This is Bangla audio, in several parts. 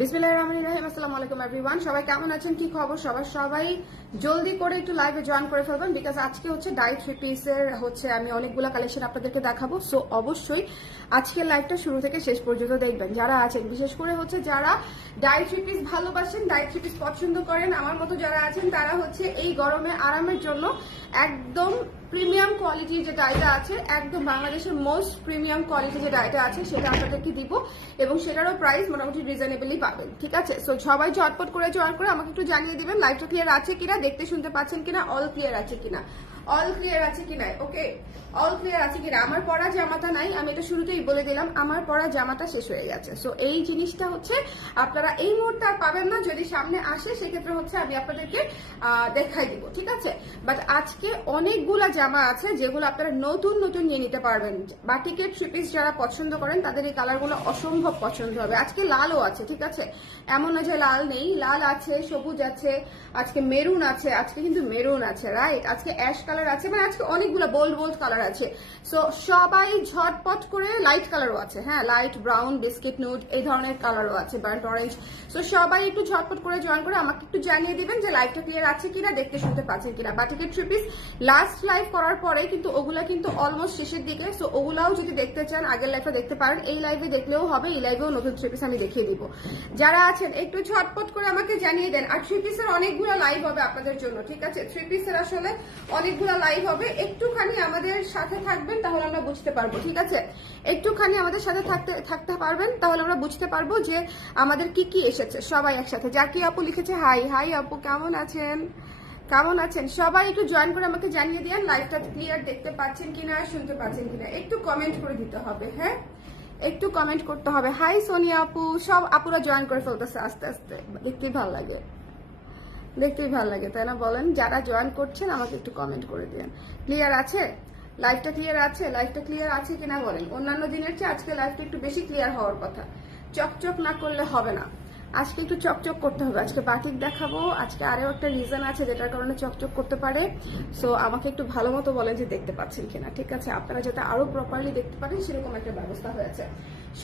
বিসমিল্লাহির রহমানির রহিম। আসসালামু আলাইকুম এভরিওয়ান, সবাই কেমন আছেন, কি খবর সবাই জলদি করে একটু লাইভে জয়েন করে ফেলবেন, বিকজ আজকে হচ্ছে ডাই 3 পিসের হচ্ছে আমি অনেকগুলো কালেকশন আপনাদেরকে দেখাবো। সো অবশ্যই আজকের লাইভটা শুরু থেকে শেষ পর্যন্ত দেখবেন। যারা আছেন, বিশেষ করে হচ্ছে যারা ডাই 3 পিস ভালোবাসেন, ডাই 3 পিস পছন্দ করেন, আমার মতো যারা আছেন তারা হচ্ছে এই গরমে আরামের জন্য একদম প্রিমিয়াম কোয়ালিটির যে ডাইটা আছে, একদম বাংলাদেশের মোস্ট প্রিমিয়াম কোয়ালিটির যে ডাইটা আছে সেটা আপনাদেরকে দিব, এবং সেটারও প্রাইস মোটামুটি রিজনেবলি পাবেন। ঠিক আছে, সো সবাই ঝটপট করে জয়েন করে আমাকে একটু জানিয়ে দিবেন লাইভটা ক্লিয়ার আছে কিনা, দেখতে শুনতে পাচ্ছেন কিনা, অল ক্লিয়ার আছে কিনা, অল ক্লিয়ার আছে কিনা। ওকে, অল ক্লিয়ার আছে কিনা। আমার পরা জামাটা নাই, আমি এটা শুরুতেই বলে দিলাম, আমার পরা জামাটা শেষ হয়ে গেছে। সো এই জিনিসটা হচ্ছে আপনারা এই মুহূর্তে আর পাবেন না, যদি সামনে আসে সেক্ষেত্রে হচ্ছে আমি আপনাদেরকে দেখাই দিব। ঠিক আছে, বাট আজকে অনেকগুলা জামা আছে যেগুলো আপনারা নতুন নতুন নিয়ে নিতে পারবেন। বাটিকের 3 পিস যারা পছন্দ করেন তাদের এই কালারগুলো অসম্ভব পছন্দ হবে। আজকে লালও আছে, ঠিক আছে, এমন না যে লাল নেই, লাল আছে, সবুজ আছে, আজকে মেরুন আছে, আজকে কিন্তু মেরুন আছে, রাইট, আজকে অ্যাশ কালার আছে, মানে আজকে অনেকগুলো বোল্ড বোল্ড কালার আছে। সো সবাই ঝটপট করে, লাইট কালারও আছে, হ্যাঁ, লাইট ব্রাউন, বিস্কিট নুড, এই ধরনের কালারও আছে, বার্ন্ট অরেঞ্জ। সো সবাই একটু ঝটপট করে জয়েন করে আমাকে একটু জানিয়ে দিবেন যে লাইভটা ক্লিয়ার আছে কিনা, দেখতে শুনতে পাচ্ছেন কিনা। বাটিকের 3 পিস লাস্ট লাইভ করার পরে কিন্তু ওগুলা কিন্তু অলমোস্ট শেষের দিকে। সো ওগুলাও যদি দেখতে চান আগের লাইভটা দেখতে পারেন, এই লাইভে দেখলেও হবে, এই লাইভেও নতুন 3 পিস আমি দেখিয়ে দিব। যারা আছেন একটু ঝটপট করে আমাকে জানিয়ে দেন। আর 3 পিসের অনেকগুলো লাইভ হবে আপনাদের জন্য, ঠিক আছে, 3 পিসের আসলে অনেকগুলো লাইভ হবে। একটুখানি আমাদের সাথে থাকবেন তাহলে আমরা বুঝতে পারবো, ঠিক আছে, একটুখানি আমাদের সাথে থাকতে পারবেন তাহলে আমরা বুঝতে পারবো যে আমাদের কি কি এসেছে। সবাই একসাথে, জাকি আপু লিখেছে হাই, হাই আপু, কেমন আছেন, কেমন আছেন সবাই একটু জয়েন করে আমাকে জানিয়ে দিন লাইভটা ক্লিয়ার দেখতে পাচ্ছেন কিনা, শুনতে পাচ্ছেন কিনা, একটু কমেন্ট করে দিতে হবে, হ্যাঁ, একটু কমেন্ট করতে হবে। হাই সোনিয়া আপু, সব আপুরা জয়েন করে ফেলতেছে আস্তে আস্তে, দেখতেই ভালো লাগে, দেখতেই ভালো লাগে, তাই না বলেন। যারা জয়েন করছেন আমাকে একটু কমেন্ট করে দিন। ক্লিয়ার আছে লাইভটা, ক্লিয়ার আছে লাইভটা, ক্লিয়ার আছে কিনা বলেন। অন্যান্য দিনের চেয়ে আজকে লাইভটা একটু বেশি ক্লিয়ার হওয়ার কথা, চকচক না করলে হবে না, আজকে একটু চকচক করতে হবে। আজকে বাটিক দেখাবো, আজকে আরো একটা রিজন আছে যেটার কারণে চকচক করতে পারে। সো আমাকে একটু ভালো মতো বলেন যে দেখতে পাচ্ছেন কিনা, ঠিক আছে, আপনারা যাতে আরো প্রপারলি দেখতে পারেন সেরকম একটা ব্যবস্থা হয়েছে।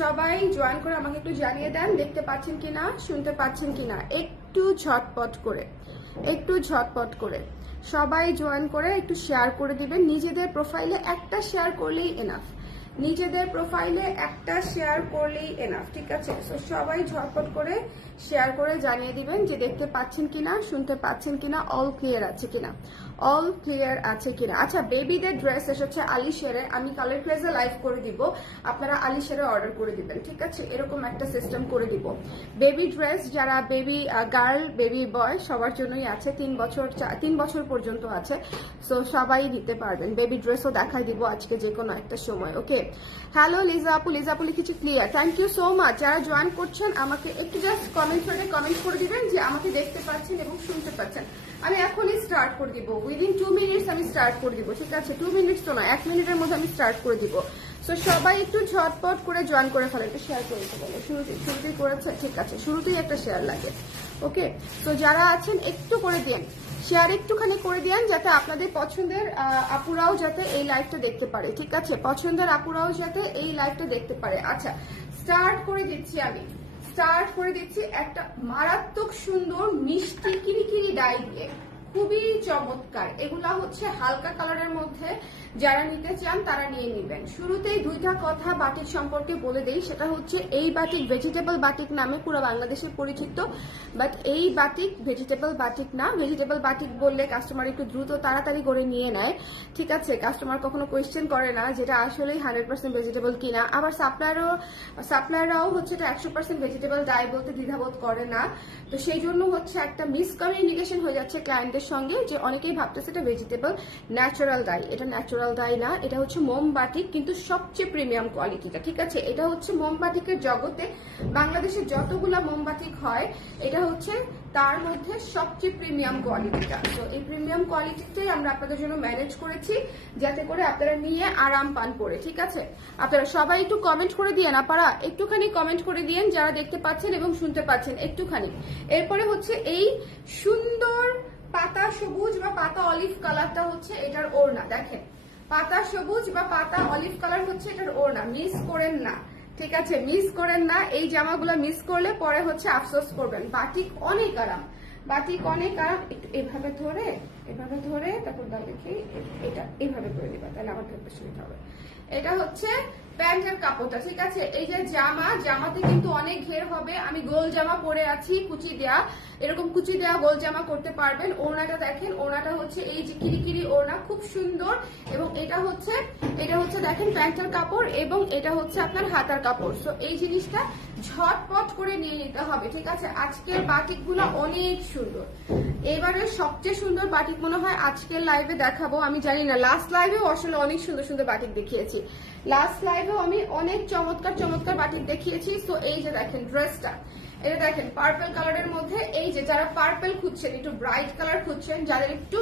সবাই জয়েন করে আমাকে একটু জানিয়ে দেন দেখতে পাচ্ছেন কিনা, শুনতে পাচ্ছেন কিনা, একটু ঝটপট করে, একটু ঝটপট করে সবাই জয়েন করে একটু শেয়ার করে দিবেন। নিজেদের প্রোফাইলে একটা শেয়ার করলেই এনাফ, নিজেদের প্রোফাইলে একটা শেয়ার করলেই এনাফ, ঠিক আছে। সো সবাই ঝটপট করে শেয়ার করে জানিয়ে দিবেন যে দেখতে পাচ্ছেন কিনা, শুনতে পাচ্ছেন কিনা, অল ক্লিয়ার আছে কিনা, অল ক্লিয়ার আছে কিনা। আচ্ছা, বেবিদের ড্রেস এসেছে আলিশেরে, আমি কালার ক্রেজে লাইভ করে দিব, আপনারা আলিশেরে অর্ডার করে দিবেন, ঠিক আছে, এরকম একটা সিস্টেম করে দিব। বেবি ড্রেস যারা বেবি গার্ল, বেবি বয় সবার জন্যই আছে, 3 বছর পর্যন্ত আছে। সো সবাই নিতে পারবেন, বেবি ড্রেসও দেখাই দিব আজকে যে কোনো একটা সময়। ওকে, হ্যালো লিজা আপু, লিজা আপু লিখেছি clear, thank you so much. যারা জয়েন করছেন আমাকে একটু জাস্ট কমেন্ট করে দিবেন যে আমাকে দেখতে পাচ্ছেন এবং শুনতে পাচ্ছেন। আমি এখনই স্টার্ট করে দিব, উইদিন 2 মিনিটস আমি স্টার্ট করে দিব, ঠিক আছে, 2 মিনিটস তো না, 1 মিনিটের মধ্যে আমি স্টার্ট করে দিব। সো সবাই একটু ঝটপট করে জয়েন করে ফেলে, একটু শেয়ার করে দিতে বলো, শুরুতেই করেছে, ঠিক আছে, শুরুতেই একটা শেয়ার লাগে। ওকে, তো যারা আছেন একটু করে দিন শেয়ার, একটুখানি করে দিন যাতে আপনাদের পছন্দের আপুরাও যাতে এই লাইভটা দেখতে পারে, ঠিক আছে, পছন্দের আপুরাও যাতে এই লাইভটা দেখতে পারে। আচ্ছা, স্টার্ট করে দিচ্ছি, আমি স্টার্ট করে দিচ্ছি একটা মারাত্মক সুন্দর মিষ্টি কিরিকিরি ডাই দিয়ে, খুবই চমৎকার। এগুলা হচ্ছে হালকা কালারের মধ্যে, যারা নিতে চান তারা নিয়ে নেবেন। শুরুতেই 2টা কথা বাটিক সম্পর্কে বলে দেই, সেটা হচ্ছে এই বাটিক ভেজিটেবল বাটিক নামে পুরো বাংলাদেশে পরিচিত, বাট এই বাটিক ভেজিটেবল বাটিক না। ভেজিটেবল বাটিক বললে কাস্টমার একটু দ্রুত তাড়াতাড়ি করে নিয়ে নেয়, ঠিক আছে, কাস্টমার কখনো কোয়েশ্চেন করে না যেটা আসলে 100% ভেজিটেবল কিনা। আবার সাপ্লায়াররাও হচ্ছে এটা 100% ভেজিটেবল ডাই বলতে দ্বিধাবোধ করে না। তো সেই জন্য হচ্ছে একটা মিসকমিউনিকেশন হয়ে যাচ্ছে ক্লায়েন্টের সঙ্গে, যে অনেকেই ভাবতেছে এটা ভেজিটেবল ন্যাচারাল ডাই, এটা ন্যাচারাল ডাই না, এটা হচ্ছে মোমবাটিক, কিন্তু সবচেয়ে প্রিমিয়াম কোয়ালিটিটা, ঠিক আছে। এটা হচ্ছে মোমবাটিকের জগতে বাংলাদেশে যতগুলা মোমবাটিক হয় এটা হচ্ছে তার মধ্যে সবচেয়ে প্রিমিয়াম কোয়ালিটিটা। তো এই প্রিমিয়াম কোয়ালিটিটাই আমরা আপনাদের জন্য ম্যানেজ করেছি যাতে করে আপনারা নিয়ে আরাম পান করে, ঠিক আছে। আপনারা সবাই একটু কমেন্ট করে দিয়ে না পারা, একটুখানি কমেন্ট করে দিয়েন যারা দেখতে পাচ্ছেন এবং শুনতে পাচ্ছেন, একটুখানি। এরপরে হচ্ছে এই সুন্দর পাতা সবুজ বা পাতা অলিভ কালারটা হচ্ছে এটার ওড়না, দেখেন, পাতা সবুজ বা পাতা অলিভ কালার হচ্ছে এটার ওড়না, মিস করেন না, ঠিক আছে, মিস করেন না, এই জামাগুলো মিস করলে পরে হচ্ছে আফসোস করবেন। বাটিক অনেক আরাম, বাটিক অনেক আরাম। একটু এভাবে ধরে তারপর দেখি এটা এইভাবে করে দিবা, তাহলে আমার ধরতে সুবিধা হবে। এটা হচ্ছে প্যান্টের কাপড়টা, ঠিক আছে। এই যে জামাতে কিন্তু অনেক ঘের হবে। আমি গোল জামা পরে আছি, কুচি দেয়া, এরকম কুচি দেয়া গোল জামা করতে পারবেন। ওড়নাটা দেখেন, ওড়নাটা হচ্ছে এই যে কিরিকিরি ওড়না, খুব সুন্দর। এবং এটা হচ্ছে দেখেন প্যান্টের কাপড়, এবং এটা হচ্ছে আপনার হাতার কাপড়। সো এই জিনিসটা ঝটপট করে নিয়ে নিতে হবে, ঠিক আছে। আজকের বাটিক গুলো অনেক সুন্দর, এবারে সবচেয়ে সুন্দর বাটিক মনে হয় আজকের লাইভে দেখাবো। আমি জানি না, লাস্ট লাইভেও আসলে অনেক সুন্দর সুন্দর বাটিক দেখিয়েছি, লাস্ট লাইভেও আমি অনেক চমৎকার চমৎকার বাটিক দেখিয়েছি। সো এই যে দেখেন ড্রেসটা, এটা দেখেন পার্পল কালারের মধ্যে। এই যে যারা পার্পল খুঁজছেন, একটু ব্রাইট কালার খুঁজছেন, যাদের একটু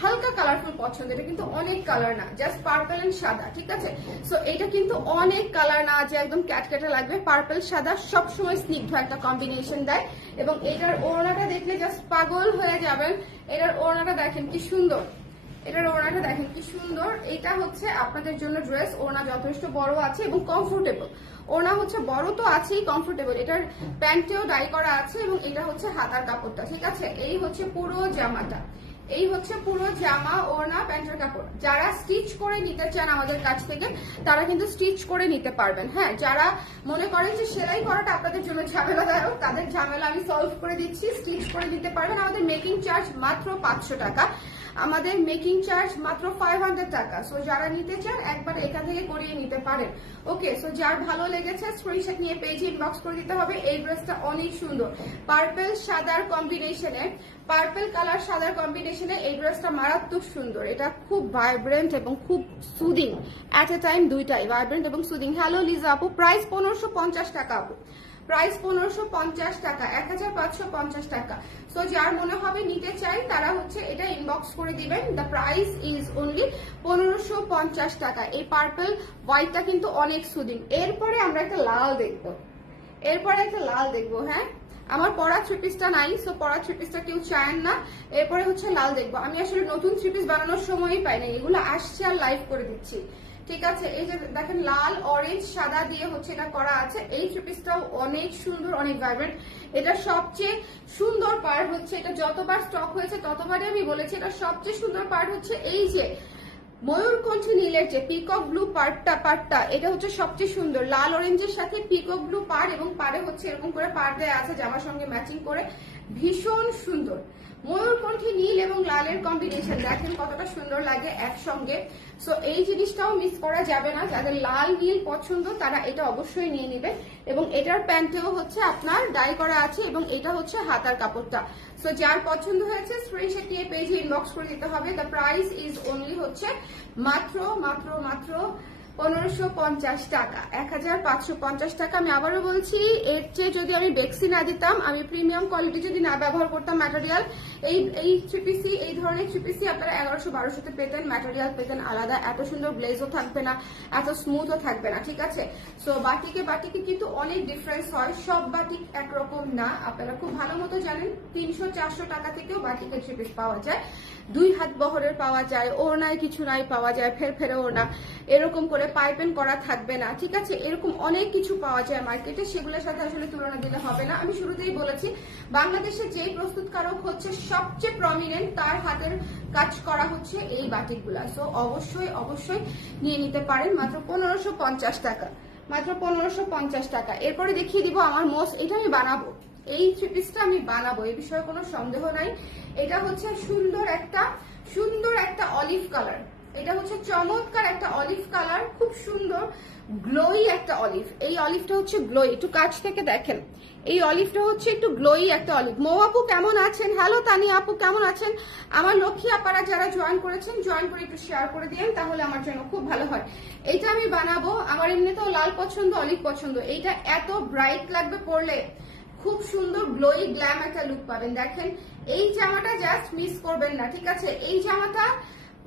হালকা কালারফুল পছন্দ, এটা কিন্তু অনেক কালার না, জাস্ট পার্পল এন্ড সাদা, ঠিক আছে। সো এটা কিন্তু অনেক কালার না যে একদম ক্যাটক্যাটে লাগবে। পার্পল সাদা সবসময় স্নিগ্ধ একটা কম্বিনেশন দেয়। এবং এটার ওড়নাটা দেখলে জাস্ট পাগল হয়ে যাবেন। এটার ওড়নাটা দেখেন কি সুন্দর, এটার ওড়নাটা দেখেন কি সুন্দর। এটা হচ্ছে আপনাদের জন্য ড্রেস, ওড়না যথেষ্ট বড় আছে এবং কমফোর্টেবল। ওড়না হচ্ছে বড় তো আছেই, কমফোর্টেবল। এটার প্যান্টেও ডাই করা আছে এবং এটা হচ্ছে হাতার কাপড়টা, ঠিক আছে। এই হচ্ছে পুরো জামাটা, এই হচ্ছে পুরো জামা, ওড়না, প্যান্টের কাপড়। যারা স্টিচ করে নিতে চান আমাদের কাছ থেকে, তারা কিন্তু স্টিচ করে নিতে পারবেন। হ্যাঁ, যারা মনে করেন যে সেলাই করাটা আপনাদের জন্য ঝামেলাদায়ক, তাদের ঝামেলা আমি সলভ করে দিচ্ছি, স্টিচ করে নিতে পারবেন। আমাদের মেকিং চার্জ মাত্র 500 টাকা, আমাদের মেকিং চার্জ মাত্র 500 টাকা। সো যারা নিতে চান একবার এখান থেকে করিয়ে নিতে পারেন। ওকে, সো যার ভালো লেগেছে স্ক্রিনশট নিয়ে পেজে ইনবক্স করে দিতে হবে। এই ড্রেসটা অনেক সুন্দর, পার্পল সাদার কম্বিনেশনে, পার্পল কালার সাদার কম্বিনেশনে এই ড্রেসটা মারাত্মক সুন্দর। এটা খুব ভাইব্রেন্ট এবং খুব সুদিং অ্যাট এ টাইম, দুইটাই ভাইব্রেন্ট এবং সুদিং। হ্যালো লিজা আপু, প্রাইস 1550 টাকা আপু, প্রাইস 1550 টাকা, 1550 টাকা। সো যার মনে হবে নিতে চাই তারা হচ্ছে এটা ইনবক্স করে দিবেন। দ্য প্রাইস ইজ অনলি 1550 টাকা। এই পার্পল হোয়াইটটা কিন্তু অনেক সুদিং। এরপরে আমরা একটা লাল দেখবো, হ্যাঁ। আমার পরা থ্রি পিসটা নাই, সো পরা থ্রি পিসটা কেউ চান না। এরপরে হচ্ছে লাল দেখবো। আমি আসলে নতুন থ্রি পিস বানানোর সময়ই পাই না, এগুলো আসছে আর লাইভ করে দিচ্ছি, ঠিক আছে। এই যে দেখেন লাল অরেঞ্জ সাদা দিয়ে হচ্ছে এটা করা আছে। এই থ্রি পিসটাও অনেক সুন্দর, অনেক ভাইব্রেন্ট। এটা সবচেয়ে সুন্দর পার্ট হচ্ছে, এটা যতবার স্টক হয়েছে ততবারই আমি বলেছি, এটা সবচেয়ে সুন্দর পার্ট হচ্ছে এই যে ময়ূরকণ্ঠী নীলের যে পিকক ব্লু পার্টটা, এটা হচ্ছে সবচেয়ে সুন্দর। লাল অরেঞ্জের সাথে পিকক ব্লু পাড়, এবং পাড়ে হচ্ছে এরকম করে পাড় দেয়া আছে জামার সঙ্গে ম্যাচিং করে, ভীষণ সুন্দর। ময়ূরকণ্ঠী নীল এবং লালের কম্বিনেশন দেখেন কতটা সুন্দর লাগে একসঙ্গে। সো এই জিনিসটাও মিস করা যাবে না, যাদের লাল নীল পছন্দ তারা এটা অবশ্যই নিয়ে নেবে। এবং এটার প্যান্টেও হচ্ছে আপনার ডাই করা আছে, এবং এটা হচ্ছে হাতার কাপড়টা। সো যার পছন্দ হয়েছে স্ক্রিনশট নিয়ে পেজে ইনবক্স করে দিতে হবে। দ্য প্রাইস ইজ অনলি হচ্ছে মাত্র 1550 টাকা, 1550 টাকা। আমি আবারও বলছি, এর চেয়ে যদি আমি বেক্সি না দিতাম, আমি প্রিমিয়াম কোয়ালিটি যদি না ব্যবহার করতাম ম্যাটেরিয়াল, এই থ্রিপিসি, এই ধরনের থ্রিপিসি আপনারা 1100-1200-তে পেতেন, ম্যাটেরিয়াল পেতেন আলাদা, এত সুন্দর ব্লেজও থাকবে না, এত স্মুথও থাকবে না, ঠিক আছে। সো বাটিকে কিন্তু অনেক ডিফারেন্স হয়, সব বাটিক একরকম না, আপনারা খুব ভালো মতো জানেন। 300-400 টাকা থেকেও বাটিকের থ্রিপিস পাওয়া যায়, 2 হাত বহরের পাওয়া যায়, ওড়নায় কিছু নাই পাওয়া যায়, ফের ওড়না এরকম করে পাইপেন করা থাকবে না, ঠিক আছে। এরকম অনেক কিছু পাওয়া যায় মার্কেটে, সেগুলোর সাথে আসলে তুলনা দিলে হবে না। আমি শুরুতেই বলেছি, বাংলাদেশে যেই প্রস্তুতকারক হচ্ছে সবচেয়ে প্রমিনেন্ট, তার হাতের কাজ করা হচ্ছে এই বাটিকগুলা। সো অবশ্যই নিয়ে নিতে পারেন, মাত্র 1550 টাকা, মাত্র 1550 টাকা। এরপরে দেখিয়ে দিব আমার এটা আমি বানাবো, এই থ্রি পিসটা আমি বানাবো, এই বিষয়ে কোনো সন্দেহ নাই। এটা হচ্ছে সুন্দর একটা অলিভ কালার, এটা হচ্ছে চমৎকার একটা অলিভ কালার, খুব সুন্দর গ্লোই একটা অলিভ। এই অলিভটা হচ্ছে গ্লোই, একটু কাছ থেকে দেখেন, এই অলিভটা হচ্ছে একটু গ্লোই একটা অলিভ। মৌ আপু কেমন আছেন? হ্যালো তানিয়া আপু কেমন আছেন? আমার লক্ষ্মী আপারা যারা জয়েন করেছেন, জয়েন করে একটু শেয়ার করে দিয়েন, তাহলে আমার জন্য খুব ভালো হয়। এইটা আমি বানাবো, আমার এমনিতেও লাল পছন্দ, অলিভ পছন্দ। এইটা এত ব্রাইট লাগবে পরলে, খুব সুন্দর গ্লোই গ্ল্যাম একটা লুক পাবেন। দেখেন এই জামাটা জাস্ট মিস করবেন না, ঠিক আছে। এই জামাটা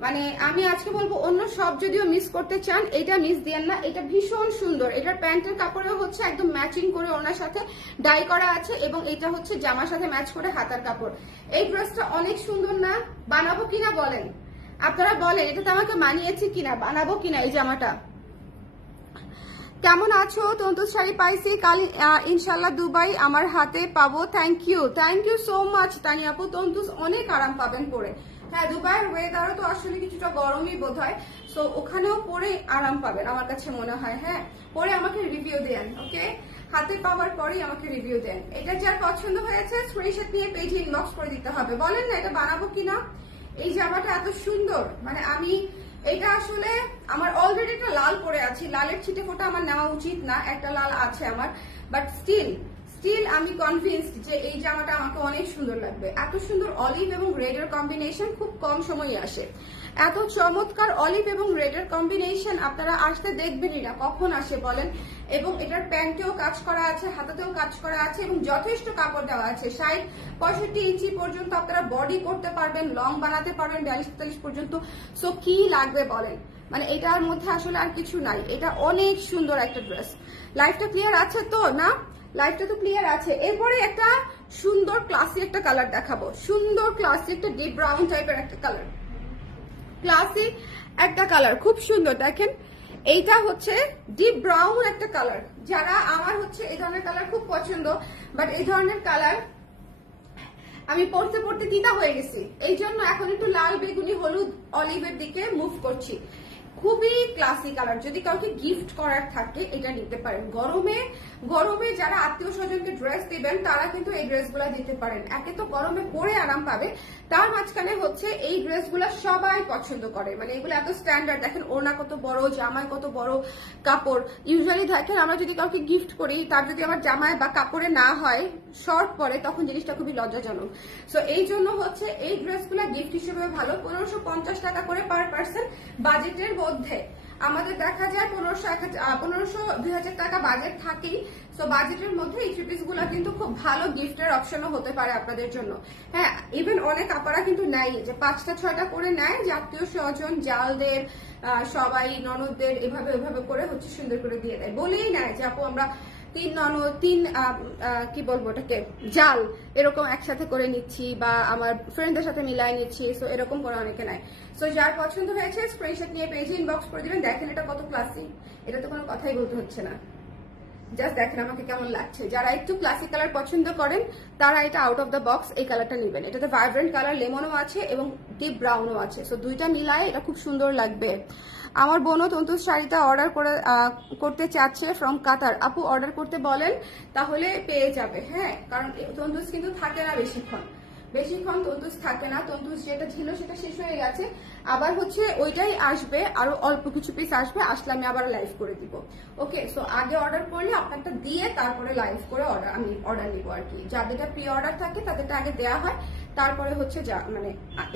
মানে আমি আজকে বলবো, অন্য সব যদিও মিস করতে চান, এটা মিস দিয়েন না, এটা ভীষণ সুন্দর। এটার প্যান্টের কাপড়েও হচ্ছে একদম ম্যাচিং করে ওনার সাথে ডাই করা আছে, এবং এটা হচ্ছে জামার সাথে ম্যাচ করে হাতার কাপড়। এই ড্রেসটা অনেক সুন্দর না? বানাবো কিনা বলেন, আপনারা বলেন, এটা তো আমাকে মানিয়েছে কিনা, বানাবো কিনা এই জামাটা। কেমন আছো? তন্তুজ শাড়ি পাইছি কাল ইনশাল্লাহ দুবাই আমার হাতে পাবো। থ্যাংক ইউ সো মাচ তানি আপু। তন্তুজ অনেক আরাম পাবেন পরে। হ্যাঁ, দুবাইয়ের ওয়েদারও তো আসলে কিছুটা গরমই বোধ হয়, সো ওখানেও পরে আরাম পাবেন আমার কাছে মনে হয়। হ্যাঁ, পরে আমাকে রিভিউ দেন, ওকে? হাতে পাওয়ার পরেই আমাকে রিভিউ দেন। এটা যার পছন্দ হয়েছে স্ক্রিনশট নিয়ে পেজে ইনবক্স করে দিতে হবে। বলেন না এটা বানাবো কিনা। এই জামাটা এত সুন্দর, মানে আমি এটা আসলে আমার অলরেডি একটা লাল পরে আছি, লালের ছিটে ফোটা আমার নেওয়া উচিত না, একটা লাল আছে আমার, বাট স্টিল আমি কনভিন্সড যে এই জামাটা আমাকে অনেক সুন্দর লাগবে। এত সুন্দর অলিভ এবং রেডের কম্বিনেশন খুব কম সময়ে আসে। এত চমৎকার অলিভ এবং রেডের কম্বিনেশন আপনারা আসতে দেখবেনই না, কখন আসে বলেন। এবং এটার প্যান্টেও কাজ করা আছে, হাতাতেও কাজ করা আছে এবং যথেষ্ট কাপড় দেওয়া আছে। 60-65 ইঞ্চি পর্যন্ত আপনারা বডি করতে পারবেন, লং বানাতে পারবেন 42-43 পর্যন্ত। সো কি লাগবে বলেন, মানে এটার মধ্যে আসলে আর কিছু নাই। এটা অনেক সুন্দর একটা ড্রেস। লাইফটা ক্লিয়ার আছে তো না? লাইফটা তো ক্লিয়ার আছে। এরপরে একটা সুন্দর ক্লাসি একটা কালার দেখাবো, সুন্দর ক্লাসি একটা ডিপ ব্রাউন টাইপের একটা কালার, ক্লাসি একটা কালার, খুব সুন্দর। দেখেন এইটা হচ্ছে ডিপ ব্রাউন একটা কালার। যারা আমার হচ্ছে এই ধরনের কালার খুব পছন্দ, বাট এই ধরনের কালার আমি পড়তে পড়তে তিতা হয়ে গেছি, এই জন্য এখন একটু লাল বেগুনি হলুদ অলিভের দিকে মুভ করছি। খুবই ক্লাসি কালার, যদি কাউকে গিফট করার থাকে এটা নিতে পারেন। গরমে যারা আত্মীয় স্বজনকে ড্রেস দিবেন তারা কিন্তু এই ড্রেসগুলা দিতে পারেন। একে তো গরমে পরে আরাম পাবে, তার মাঝখানে হচ্ছে এই ড্রেসগুলা সবাই পছন্দ করে, মানে এগুলো এত স্ট্যান্ডার্ড। দেখেন ওড়না কত বড়, জামায় কত বড় কাপড়। ইউজুয়ালি দেখেন আমরা যদি কাউকে গিফট করি, তার যদি আমার জামায় বা কাপড়ে না হয়, শর্ট পরে, তখন জিনিসটা খুবই লজ্জাজনক। সো এই জন্য হচ্ছে এই ড্রেসগুলা গিফট হিসেবে ভালো। 1550 টাকা করে পার পার্সন বাজেটের মধ্যে। আমাদের দেখা যায় 1500-2000 টাকা বাজেট থাকেই। সো বাজেটের মধ্যে এই থ্রি পিস গুলা কিন্তু খুব ভালো গিফটের অপশনও হতে পারে আপনাদের জন্য। হ্যাঁ, ইভেন অনেক আপারা কিন্তু নেয় যে 5টা-6টা করে নেয়, যে আত্মীয় স্বজন জালদের সবাই ননদদের এভাবে করে হচ্ছে সুন্দর করে দিয়ে দেয়, বলেই নেয় যে আপু আমরা 3 ননদ 3 কি বলবো ওটাকে জাল এরকম একসাথে করে নিচ্ছি, বা আমার ফ্রেন্ডদের সাথে মিলাই নিচ্ছি। সো এরকম করে অনেকে নেয়। সো যার পছন্দ হয়েছে স্ক্রিনশট নিয়ে পেজে ইনবক্স করে দিবেন। দেখেন এটা কত ক্লাসি, এটা তো কোনো কথাই বলতে হচ্ছে না। জাস্ট দেখেন আমাকে কেমন লাগছে। যারা একটু ক্লাসিক কালার পছন্দ করেন তারা এটা আউট অফ দ্য বক্স এই কালারটা নেবেন। এটাতে ভাইব্রেন্ট কালার লেমনও আছে এবং ডিপ ব্রাউনও আছে। সো দুইটা মিলায় এটা খুব সুন্দর লাগবে। আমার বোনও তন্তুজ শাড়িটা অর্ডার করতে চাচ্ছে ফ্রম কাতার। আপু অর্ডার করতে বলেন, তাহলে পেয়ে যাবে। হ্যাঁ, কারণ তন্তুজ কিন্তু থাকে না বেশিক্ষণ তন্তুজ থাকে না। তন্তুজ যেটা ছিল সেটা শেষ হয়ে গেছে, আবার হচ্ছে ওইটাই আসবে, আরো অল্প কিছু পিস আসবে, আসলে আমি আবার লাইভ করে দিব। ওকে, সো আগে অর্ডার করলে আপনারটা দিয়ে তারপরে লাইভ করে আমি অর্ডার নিব আর কি। যাদেরটা প্রি অর্ডার থাকে তাদেরটা আগে দেওয়া হয়, তারপরে হচ্ছে মানে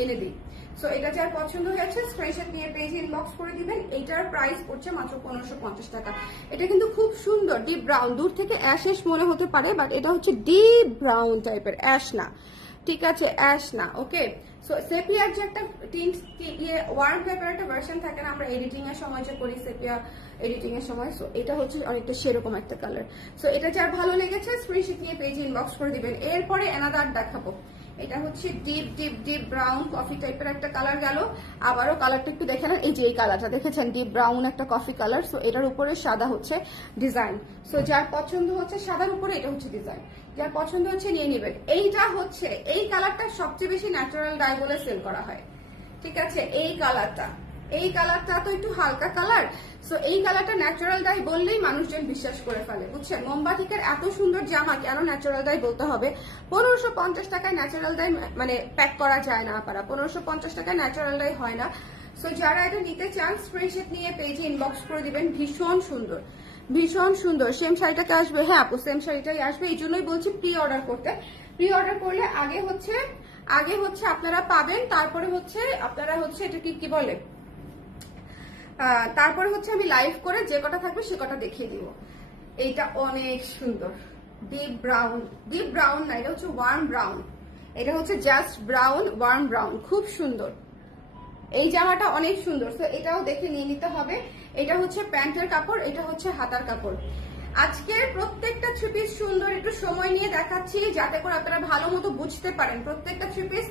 এনে দিই। সো এটা যার পছন্দ হয়েছে স্ক্রিনশট নিয়ে পেজে ইনবক্স করে দিবেন। এইটার প্রাইস পড়ছে মাত্র 1550 টাকা। এটা কিন্তু খুব সুন্দর ডিপ ব্রাউন, দূর থেকে অ্যাশ মনে হতে পারে, বাট এটা হচ্ছে ডিপ ব্রাউন টাইপের, অ্যাশ না, ঠিক আছে, অ্যাশ না। ওকে, সো সেপিয়ার যে একটা ওয়ার্ম টাইপের একটা ভার্সন থাকে না, আমরা এডিটিং এর সময় যে করি সেপিয়া এডিটিং এর সময়, সো এটা হচ্ছে অনেকটা সেরকম একটা কালার। সো এটা যার ভালো লেগেছে স্ক্রিনশট নিয়ে পেজে ইনবক্স করে দিবেন। এরপরে অ্যানাদার দেখাবো, এটা হচ্ছে ডিপ ব্রাউন কফি টাইপের একটা কালার গেল। আবারও কালারটা একটু দেখে নেন, এই যে এই কালারটা দেখেছেন, ডিপ ব্রাউন একটা কফি কালার। সো এটার উপরে সাদা হচ্ছে ডিজাইন। সো যার পছন্দ হচ্ছে সাদার উপরে এটা হচ্ছে ডিজাইন, যার পছন্দ হচ্ছে নিয়ে নেবেন। এইটা হচ্ছে এই কালারটা সবচেয়ে বেশি ন্যাচারাল ডাই বলে সেল করা হয়, ঠিক আছে। এই কালারটা তো একটু হালকা কালার, সো এই কালারটা ন্যাচারাল ডাই বললেই মানুষজন বিশ্বাস করে ফেলে, বুঝছেন। মোমবাতিকের এত সুন্দর জামা কেন ন্যাচারাল ডাই বলতে হবে? 1550 টাকায় ন্যাচারাল ডাই মানে প্যাক করা যায় না পারা, 1550 টাকায় ন্যাচারাল ডাই হয় না। সো যারা এটা নিতে চান স্ক্রিনশট নিয়ে পেজে ইনবক্স করে দিবেন। ভীষণ সুন্দর সেম শাড়িটাকে আসবে। হ্যাঁ আপু, সেম শাড়িটাই আসবে, এই জন্যই বলছি প্রি অর্ডার করতে। প্রি অর্ডার করলে আগে হচ্ছে আপনারা পাবেন, তারপরে হচ্ছে আপনারা হচ্ছে এটা কি বলে, তারপরে হচ্ছে আমি লাইভ করে যে কটা থাকবে সে কটা দেখিয়ে দিব। এইটা অনেক সুন্দর ডিপ ব্রাউন না, এটা হচ্ছে ওয়ার্ম ব্রাউন, এটা হচ্ছে জাস্ট ব্রাউন, ওয়ার্ম ব্রাউন, খুব সুন্দর। এই জামাটা অনেক সুন্দর, তো এটাও দেখে নিয়ে নিতে হবে। এটা হচ্ছে প্যান্টের কাপড়, এটা হচ্ছে হাতার কাপড়। আজকের প্রত্যেকটা থ্রি পিস সুন্দর, একটু সময় নিয়ে দেখাচ্ছি যাতে করে আপনারা ভালো মতো বুঝতে পারেন। প্রত্যেকটা থ্রি পিস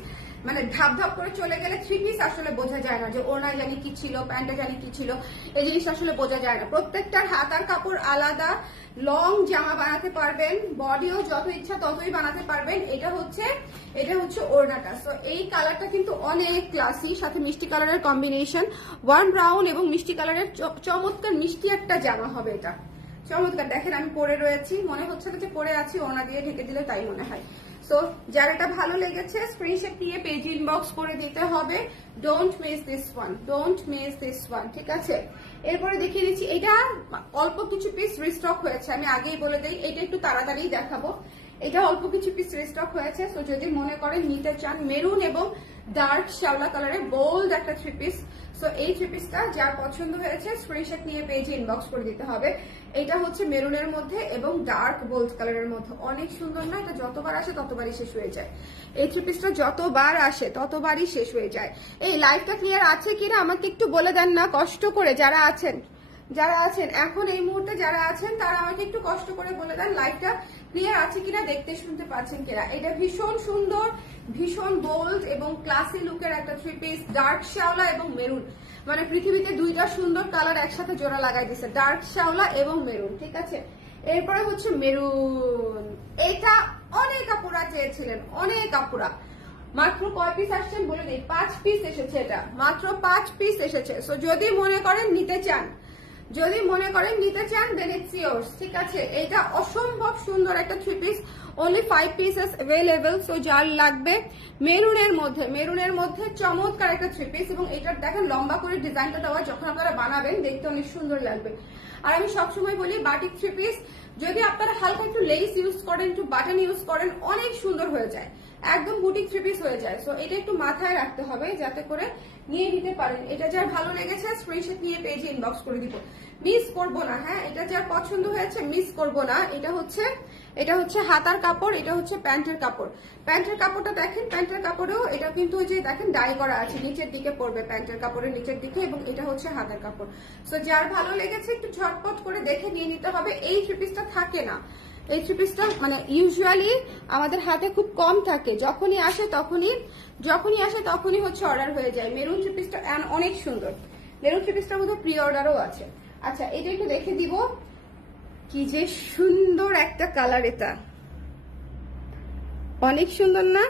মানে ধাপ ধাপ করে চলে গেলে থ্রি পিস আসলে বোঝা যায় না যে ওড়না জানি কি ছিল, প্যান্টে জানি কি ছিল, এই জিনিসটা আসলে বোঝা যায় না। প্রত্যেকটার হাতার কাপড় আলাদা, লং জামা বানাতে পারবেন, বডিও যত ইচ্ছা ততই বানাতে পারবেন। এটা হচ্ছে ওড়নাটা। সো এই কালারটা কিন্তু অনেক ক্লাসি, সাথে মিষ্টি কালারের কম্বিনেশন, ওয়ার্ম ব্রাউন এবং মিষ্টি কালারের চমৎকার মিষ্টি একটা জামা হবে এটা। চমৎকার, দেখেন আমি পরে রয়েছি, মনে হচ্ছে না যে পরে আছি, ওড়না দিয়ে ঢেকে দিলে তাই মনে হয়। সো যার এটা ভালো লেগেছে স্ক্রিনশট নিয়ে পেজ ইনবক্স করে দিতে হবে। Don't miss this one, don't miss this one, ঠিক আছে। এরপরে দেখিয়ে দিচ্ছি, এটা অল্প কিছু পিস রিস্টক হয়েছে, আমি আগেই বলে দিই, এটা একটু তাড়াতাড়ি দেখাবো। এটা অল্প কিছু পিস রিস্টক হয়েছে। সো যদি মনে করেন নিতে চান, মেরুন এবং ডার্ক শ্যাওলা কালারের বোল্ড একটা থ্রি পিস। সো এই থ্রি পিসটা যার পছন্দ হয়েছে স্ক্রিনশট নিয়ে পেজে ইনবক্স করে দিতে হবে। এটা হচ্ছে মেরুনের মধ্যে এবং ডার্ক বোল্ড কালারের মধ্যে, অনেক সুন্দর না? এটা যতবার আসে ততবারই শেষ হয়ে যায়। এই থ্রি পিসটা যতবার আসে ততবারই শেষ হয়ে যায়। এই লাইভটা ক্লিয়ার আছে কিনা আমাকে একটু বলে দেন না, কষ্ট করে যারা আছেন এখন এই মুহূর্তে যারা আছেন তারা আমাকে একটু কষ্ট করে বলে দেন লাইভটা ক্লিয়ার আছে কিনা, দেখতে শুনতে পাচ্ছেন কিনা। এটা ভীষণ সুন্দর, ভীষণ বোল্ড এবং ক্লাসি লুকের একটা থ্রি পিস, ডার্ক শ্যাওলা এবং মেরুন, মানে পৃথিবীতে দুইটা সুন্দর কালার একসাথে জোড়া লাগাই দিছে, ডার্ক শ্যাওলা এবং মেরুন, ঠিক আছে। এরপরে হচ্ছে মেরুন, এটা অনেক আপুরা চেয়েছিলেন, অনেক আপুরা। মাত্র কয় পিস আসছেন বলে দিই, 5 পিস এসেছে, এটা মাত্র 5 পিস এসেছে। সো যদি মনে করেন নিতে চান দেন ইটস ইয়োর্স, ঠিক আছে। এটা অসম্ভব সুন্দর একটা three piece, only 5 pieces available. So যার লাগবে মেরুনের মধ্যে চমৎকার একটা থ্রি পিস, এবং এটার দেখেন লম্বা করে ডিজাইনটা দেওয়া, যখন আপনারা বানাবেন দেখতে অনেক সুন্দর লাগবে। আর আমি সবসময় বলি বাটিক থ্রি পিস যদি আপনারা হালকা একটু লেস ইউজ করেন, একটু বাটন ইউজ করেন, অনেক সুন্দর হয়ে যায়, একদম বুটিক থ্রি পিস হয়ে যায়। সো এটা একটু মাথায় রাখতে হবে যাতে করে নিয়ে নিতে পারেন। এটা যার ভালো লেগেছে স্ক্রিনশট নিয়ে পেজে ইনবক্স করে দিব, মিস করব না। হ্যাঁ, এটা যার পছন্দ হয়েছে মিস করব না। এটা হচ্ছে হাতার কাপড়, এটা হচ্ছে প্যান্টের কাপড়। প্যান্টের কাপড়টা দেখেন, প্যান্টের কাপড়েও এটা কিন্তু ওই যে দেখেন ডাই করা আছে, নিচের দিকে পড়বে প্যান্টের কাপড়ের নিচের দিকে, এবং এটা হচ্ছে হাতার কাপড়। সো যার ভালো লেগেছে একটু ঝটপট করে দেখে নিয়ে নিতে হবে। এই থ্রি পিসটা থাকে না, এই থ্রি পিসটা মানে ইউজুয়ালি আমাদের হাতে খুব কম থাকে, যখনই আসে তখনই হচ্ছে অর্ডার হয়ে যায়। মেরুন থ্রি পিসটা অনেক সুন্দর, মেরুন থ্রি পিসটার মধ্যে প্রি অর্ডারও আছে। আচ্ছা, এটা একটু দেখে দিব, কি যে সুন্দর একটা কালার, এটা অনেক সুন্দর না?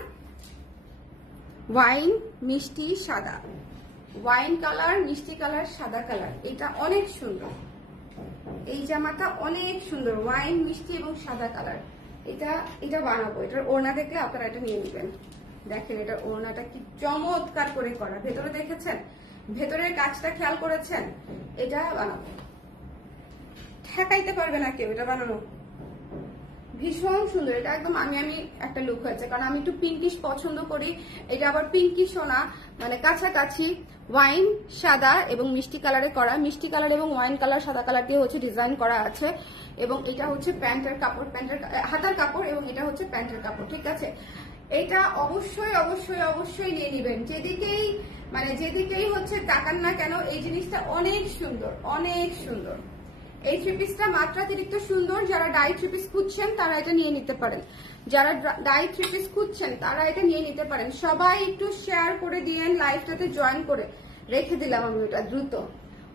ওয়াইন মিষ্টি সাদা, ওয়াইন কালার মিষ্টি কালার সাদা কালার, এটা অনেক সুন্দর। এই জামাটা অনেক সুন্দর, ওয়াইন মিষ্টি এবং সাদা কালার। এটা বানাবো, এটার ওড়না দেখলে আপনারা এটা নিয়ে নেবেন। দেখেন এটার ওড়নাটা কি চমৎকার করে করা, ভেতরে দেখেছেন, ভেতরের কাজটা খেয়াল করেছেন। এটা বানাবো, ঠেকাইতে পারবে না কেউ, এটা বানানো ভীষণ সুন্দর। এটা একদম আমি একটা লুক হয়েছে, কারণ আমি একটু পিঙ্কিশ পছন্দ করি। এটা আবার পিঙ্কিশও না, মানে কাছাকাছি, ওয়াইন সাদা এবং মিষ্টি কালারে করা, মিষ্টি কালার এবং ওয়াইন কালার সাদা কালার দিয়ে হচ্ছে ডিজাইন করা আছে। এবং এটা হচ্ছে প্যান্টের কাপড়, হাতার কাপড়, এবং এটা হচ্ছে প্যান্টের কাপড়, ঠিক আছে। এটা অবশ্যই নিয়ে নিবেন, যেদিকেই হচ্ছে তাকান না কেন, এই জিনিসটা অনেক সুন্দর, অনেক সুন্দর। এই থ্রি পিসটা মাত্রাতিরিক্ত সুন্দর। যারা ডাই থ্রি পিস খুঁজছেন তারা এটা নিয়ে নিতে পারেন, সবাই একটু শেয়ার করে দিয়েন, লাইভটাতে জয়েন করে রেখে দিলাম আমি ওটা দ্রুত।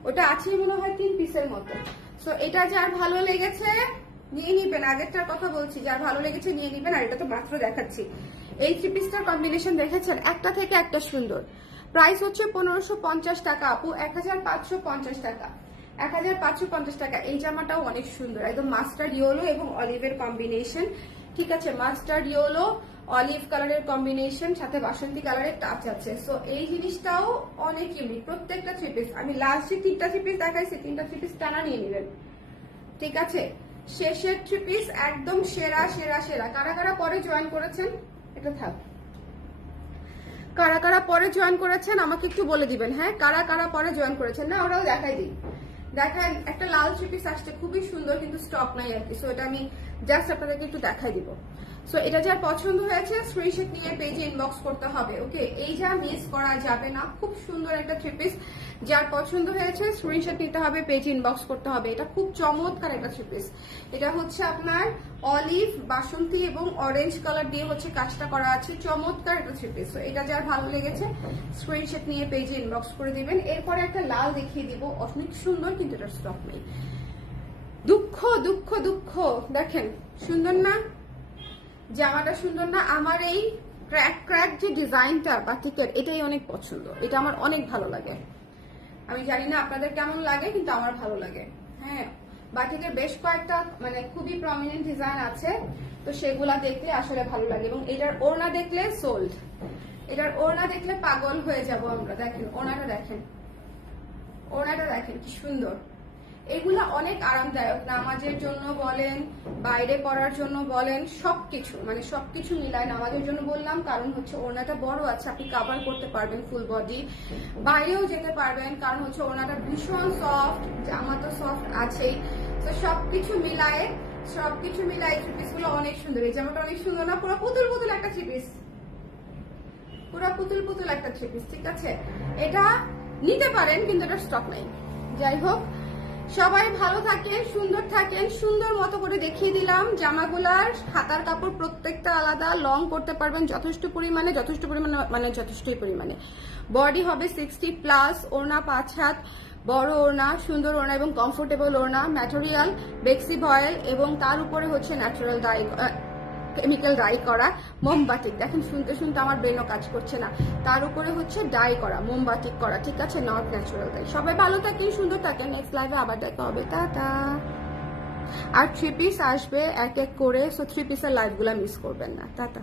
ওটা আছে মনে হয় 3 পিসের মতো। সো এটা যার ভালো লেগেছে নিয়ে নিবেন, আগেরটার কথা বলছি, যার ভালো লেগেছে নিয়ে নিবেন। আর এটা তো মাত্র দেখাচ্ছি। এই থ্রি পিসটার কম্বিনেশন দেখেছেন, একটা থেকে একটা সুন্দর। প্রাইস হচ্ছে 1550 টাকা আপু, 1550 টাকা, 1550 টাকা। এই জামাটাও অনেক সুন্দর, একদম মাস্টার্ড ইয়েলো এবং অলিভের কম্বিনেশন, ঠিক আছে। মাস্টার্ড ইয়েলো অলিভ কালারের কম্বিনেশন, সাথে বাসন্তী কালারের টাচ আছে। সো এই জিনিসটাও অনেক ইউনিক। প্রত্যেকটা থ্রি পিস আমি লাস্টে 3টা থ্রি পিস দেখাইছি, 3টা থ্রি পিস টানা নিয়ে নেবেন, ঠিক আছে। শেষের থ্রি পিস একদম সেরা সেরা সেরা। কারা কারা পরে জয়েন করেছেন, এটা থাক, কারা কারা পরে জয়েন করেছেন আমাকে একটু বলে দিবেন। হ্যাঁ, কারা কারা পরে জয়েন করেছেন, না ওরাও দেখাই দিই। দেখেন একটা লাল থ্রি পিস আসছে, খুবই সুন্দর, কিন্তু স্টক নাই আর কি। সো এটা আমি জাস্ট আপনাদেরকে একটু দেখাই দিব। সো এটা যার পছন্দ হয়েছে স্ক্রিনশট নিয়ে পেজে ইনবক্স করতে হবে, ওকে। এই যা মিস করা যাবে না, খুব সুন্দর একটা থ্রি পিস। যার পছন্দ হয়েছে স্ক্রিনশট নিতে হবে, পেজ ইনবক্স করতে হবে। এটা খুব চমৎকার একটা থ্রি পিস। এটা হচ্ছে আপনার অলিভ, বাসন্তী এবং অরেঞ্জ কালার দিয়ে হচ্ছে কাজটা করা আছে, চমৎকার একটা থ্রি পিস। এটা যার ভালো লেগেছে স্ক্রিনশট নিয়ে পেজে ইনবক্স করে দিবেন। এরপরে একটা লাল দেখিয়ে দিব, অনেক সুন্দর কিন্তু এটা স্টক নেই। দুঃখ দুঃখ দুঃখ, দেখেন সুন্দর না জামাটা, সুন্দর না? আমার এই ক্র্যাক ক্র্যাক যে ডিজাইনটা বাটিকের, এটাই অনেক পছন্দ, এটা আমার অনেক ভালো লাগে। আমি জানি না আপনাদের কেমন লাগে, কিন্তু আমার ভালো লাগে। হ্যাঁ, বাটিকের বেশ কয়েকটা মানে খুবই প্রমিনেন্ট ডিজাইন আছে, তো সেগুলা দেখলে আসলে ভালো লাগে। এবং এটার ওড়না দেখলে সোল্ড, এটার ওড়না দেখলে পাগল হয়ে যাব আমরা। দেখেন ওড়নাটা, দেখেন ওড়নাটা, দেখেন কি সুন্দর। এগুলা অনেক আরামদায়ক, নামাজের জন্য বলেন, বাইরে পড়ার জন্য বলেন, সবকিছু মানে সবকিছু মিলায়। নামাজের জন্য বললাম কারণ হচ্ছে ওড়নাটা বড় আছে, আপনি কভার করতে পারবেন ফুল বডি, বাইরেও যেতে পারবেন কারণ হচ্ছে ওড়নাটা ভীষণ সফট, জামা তো সফট আছেই। তো সবকিছু মিলায় থ্রি পিস গুলো অনেক সুন্দর। এই জামাটা অনেক সুন্দর না? পুরো পুতুল পুতুল একটা থ্রি পিস, পুরো পুতুল পুতুল একটা থ্রি পিস, ঠিক আছে? এটা নিতে পারেন কিন্তু এটা স্টক নাই। যাই হোক, সবাই ভালো থাকেন, সুন্দর থাকেন। সুন্দর মতো করে দেখিয়ে দিলাম জামাগুলার হাতার কাপড় প্রত্যেকটা আলাদা, লং করতে পারবেন যথেষ্ট পরিমাণে মানে যথেষ্টই পরিমাণে। বডি হবে 60+, ওড়না 5 হাত, বড় ওড়না, সুন্দর ওড়না এবং কমফোর্টেবল ওড়না, ম্যাটেরিয়াল বেক্সি ভয়েল এবং তার উপরে হচ্ছে ন্যাচারাল ডাই, কেমিক্যাল ডাই করা মোমবাটিক। দেখেন শুনতে শুনতে আমার ব্রেনও কাজ করছে না। তার উপরে হচ্ছে ডাই করা, মোমবাটিক করা, ঠিক আছে, নট ন্যাচারাল ডাই। সবাই ভালো থাকেন, সুন্দর থাকেন। নেক্সট লাইভে আবার দেখা হবে, টাটা। আর থ্রি পিস আসবে এক এক করে, সো থ্রি পিসের লাইভগুলো মিস করবেন না, টাটা।